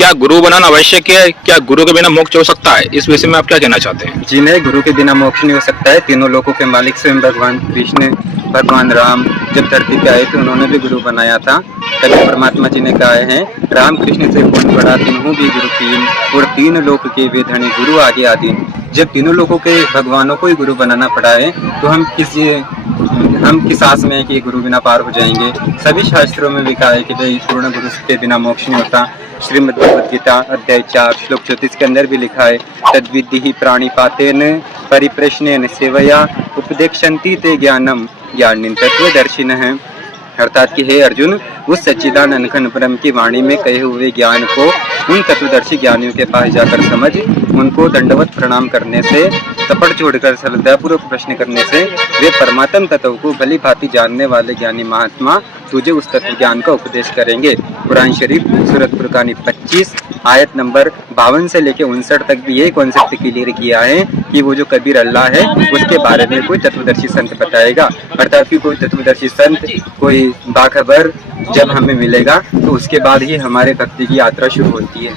क्या गुरु बनाना आवश्यक है? क्या गुरु के बिना मोक्ष हो सकता है? इस विषय में आप क्या कहना चाहते हैं? जी नहीं, गुरु के बिना मोक्ष नहीं हो सकता है। तीनों लोकों के मालिक स्वयं भगवान कृष्ण, भगवान राम जब धरती पे आए थे उन्होंने भी गुरु बनाया था। तभी परमात्मा जी ने कहा है, राम कृष्ण से कौन बड़ा, तीनों भी गुरु तीन, और तीन लोक के वेधने गुरु आगे आदि। जब तीनों लोगों के भगवानों को ही गुरु बनाना पड़ा है तो हम किस आस में है कि गुरु बिना पार हो जाएंगे। सभी शास्त्रों में लिखा है कि भाई पूर्ण गुरु के बिना मोक्ष नहीं होता। श्रीमद् भगवद गीता अध्याय 4 श्लोक 34 के अंदर भी लिखा है, तद्विद्धि ही प्राणिपातेन परिप्रश्नेन सेवया उपदेक्षन्ति ते ज्ञानम ज्ञानिन तत्वदर्शिनः। अर्थात कि हे अर्जुन, उस सच्चिदानंद घन ब्रह्म की वाणी में कहे हुए ज्ञान को उन तत्वदर्शी ज्ञानियों के पास जाकर समझ, उनको दंडवत प्रणाम करने से, कपट छोड़कर श्रद्धापूर्वक प्रश्न करने से वे परमात्म तत्व को भली भांति जानने वाले ज्ञानी महात्मा तुझे उस तत्व ज्ञान का उपदेश करेंगे। कुरान शरीफ सूरत फुरकान 25 आयत नंबर 52 से लेकर 59 तक भी यही कॉन्सेप्ट क्लियर किया है कि वो जो कबीर अल्लाह है उसके बारे में कोई तत्वदर्शी संत बताएगा। अर्थात कि कोई तत्वदर्शी संत, कोई बाखबर जब हमें मिलेगा तो उसके बाद ही हमारे भक्ति की यात्रा शुरू होती है।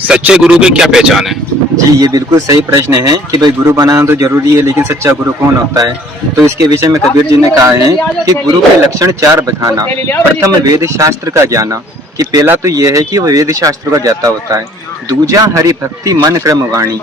सच्चे गुरु की क्या पहचान है? जी, ये बिल्कुल सही प्रश्न है कि भाई गुरु बनाना तो जरूरी है, लेकिन सच्चा गुरु कौन होता है? तो इसके विषय में कबीर जी ने कहा है कि गुरु के लक्षण 4 बखाना। प्रथम वेद शास्त्र का ज्ञाना, कि पहला तो ये है कि वो वेद शास्त्र का ज्ञाता होता है। दूजा हरि भक्ति मन क्रम वाणी,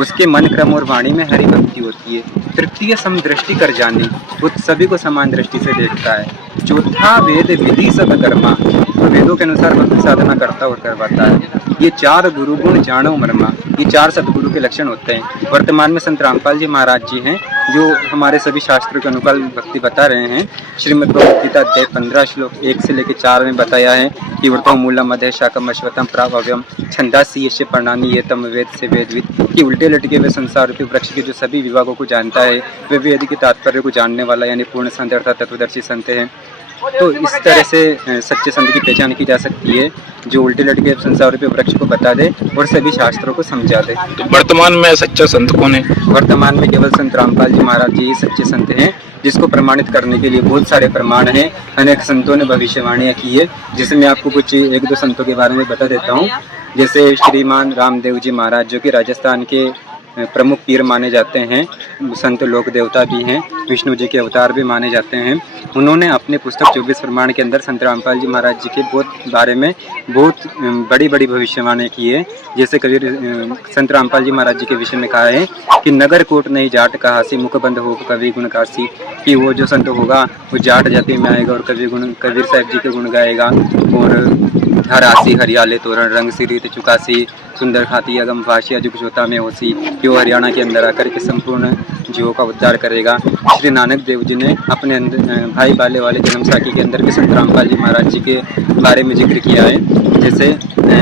उसके मन क्रम और वाणी में हरि भक्ति होती है। तृतीय समदृष्टि कर जानी, वो सभी को समान दृष्टि से देखता है। चौथा वेद विधि सब कर्मा, वो वेदों के अनुसार भक्ति साधना करता और करवाता है। ये 4 गुरु गुण जानो मर्मा, ये 4 सदगुरु के लक्षण होते हैं। वर्तमान में संत रामपाल जी महाराज जी हैं जो हमारे सभी शास्त्रों के अनुकूल भक्ति बता रहे हैं। श्रीमद् भगवद गीता अध्याय 15 श्लोक 1 से लेकर 4 में बताया है कि वृद्धो मूलम मध्य शाखम अश्वत्थम प्राभव्यम छंदासी यश्य पर्णानि ये तम वेद से वेदविद, कि उल्टे लटके हुए संसार रूपी वृक्ष के जो सभी विभागों को जानता है वे वेद के तात्पर्य को जानने वाला यानी पूर्ण संत अर्थात तत्वदर्शी संत है। तो इस तरह से सच्चे संत की पहचान की जा सकती है जो उल्टे लटके संसार रूपी वृक्ष को बता दे और सभी शास्त्रों को समझा दे। तो वर्तमान में सच्चा संत कौन है? वर्तमान में केवल संत रामपाल जी महाराज जी ही सच्चे संत हैं, जिसको प्रमाणित करने के लिए बहुत सारे प्रमाण हैं। अनेक संतों ने भविष्यवाणियां की है, जिसमें मैं आपको कुछ 1-2 संतों के बारे में बता देता हूँ। जैसे श्रीमान रामदेव जी महाराज जो कि राजस्थान के प्रमुख पीर माने जाते हैं, संत लोक देवता भी हैं, विष्णु जी के अवतार भी माने जाते हैं। उन्होंने अपने पुस्तक 24 प्रमाण के अंदर संत रामपाल जी महाराज जी के बारे में बहुत बड़ी बड़ी भविष्यवाणी की है। जैसे कबीर संत रामपाल जी महाराज जी के विषय में कहा है कि नगर कोट नहीं जाट कहासी, मुख बंद हो कवि गुण काशी, कि वो जो संत होगा वो जाट जाति में आएगा और कबीर साहब जी के गुण गाएगा। और हर आसी हरियाले तोरण रंग सी रीत चुकासी, सुंदर खाती अगम भाषिया जो कुशोता में होसी, कि वो हरियाणा के अंदर आकर के संपूर्ण जीवों का उद्धार करेगा। श्री नानक देव जी ने अपने भाई बाले वाले जन्म साखी के अंदर भी संत रामपाल जी महाराज जी के बारे में जिक्र किया है। जैसे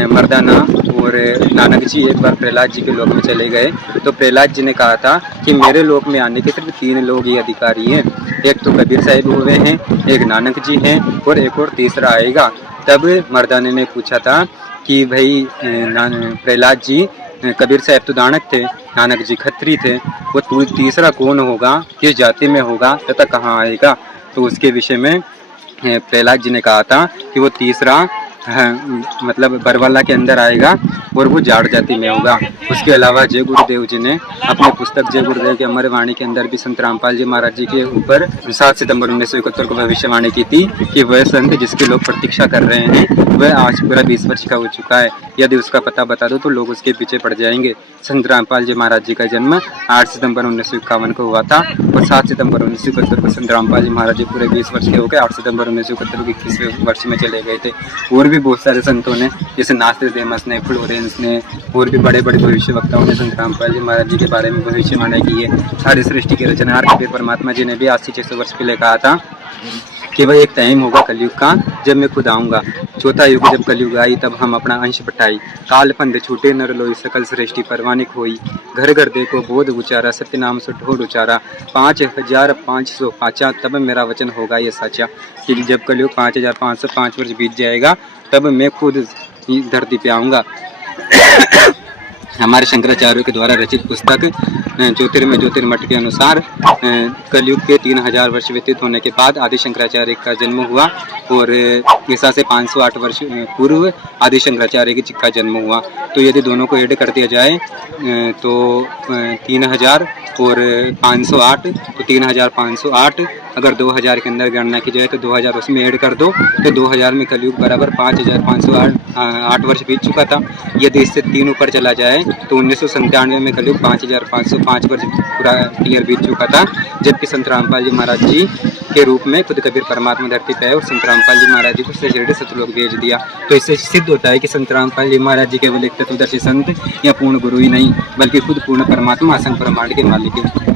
मर्दाना और नानक जी एक बार प्रहलाद जी के लोक में चले गए तो प्रहलाद जी ने कहा था कि मेरे लोक में आने के सिर्फ 3 लोग ही अधिकारी हैं, एक तो कबीर साहिब हुए हैं, एक नानक जी हैं और एक और तीसरा आएगा। तब मर्दाने ने पूछा था कि भाई प्रहलाद जी, कबीर साहब तो दानक थे, नानक जी खत्री थे, वो तीसरा कौन होगा, किस जाति में होगा तथा कहाँ आएगा? तो उसके विषय में प्रहलाद जी ने कहा था कि वो तीसरा मतलब बरवाला के अंदर आएगा और वो जाट जाति में होगा। उसके अलावा जय गुरुदेव जी ने अपने पुस्तक जय गुरुदेव के अमर वाणी के अंदर भी संत रामपाल जी महाराज जी के ऊपर 7 सितंबर 1971 को भविष्यवाणी की थी कि वह संत जिसके लोग प्रतीक्षा कर रहे हैं वह आज पूरा 20 वर्ष का हो चुका है, यदि उसका पता बता दो तो लोग उसके पीछे पड़ जाएंगे। संत रामपाल जी महाराज जी का जन्म 8 सितंबर 1951 को हुआ था और 7 सितंबर 1971 को संत रामपाल जी महाराज जी पूरे 20 वर्ष के हो गए। 8 सितंबर 1971 को 21वें वर्ष में चले गए थे। और भी बहुत सारे संतों ने, जैसे नास्तिर देमस ने, फ्लोरेंस ने और भी बड़े बड़े भविष्य वक्ताओं ने संत रामपाल जी महाराज जी के बारे में भविष्यवाणी की है। सारी सृष्टि के रचनहार कबीर परमात्मा जी ने भी आज से 600 वर्ष पहले कहा था कि वह एक टाइम होगा कलयुग का जब मैं खुद आऊँगा। चौथा युग जब कलयुग आई तब हम अपना अंश बटाई, काल पंध छूटे नर लोई सकल सृष्टि परवानिक होई, घर घर देखो बोध उचारा सत्य नाम से ढोड़ उचारा, 5505 पाचा तब मेरा वचन होगा ये साचा। कि जब कलयुग 5505 वर्ष बीत जाएगा तब मैं खुद धरती पे आऊँगा। हमारे शंकराचार्यों के द्वारा रचित पुस्तक ज्योतिर्मय ज्योतिर्मठ के अनुसार कलयुग के 3000 वर्ष व्यतीत होने के बाद आदि शंकराचार्य का जन्म हुआ और ईसा से 508 वर्ष पूर्व आदि शंकराचार्य जी का जन्म हुआ। तो यदि दोनों को ऐड कर दिया जाए तो 3000 और 508 तो 3508, अगर 2000 के अंदर गणना की जाए तो 2000 उसमें ऐड कर दो तो 2000 में कलयुग बराबर 5508 वर्ष बीत चुका था। यदि इससे 3 ऊपर चला जाए तो 1997 में कलयुग 5505 वर्ष पूरा क्लियर बीत चुका था। जबकि संत रामपाल जी महाराज जी के रूप में खुद कबीर परमात्मा धरती पे आए और संत रामपाल जी महाराज जी को शिरडी सतलोक भेज दिया। तो इससे सिद्ध होता है कि संत रामपाल जी महाराज जी केवल एक तत्वदर्शी संत या पूर्ण गुरु ही नहीं बल्कि खुद पूर्ण परमात्मा असंग ब्रह्मांड के मालिक है।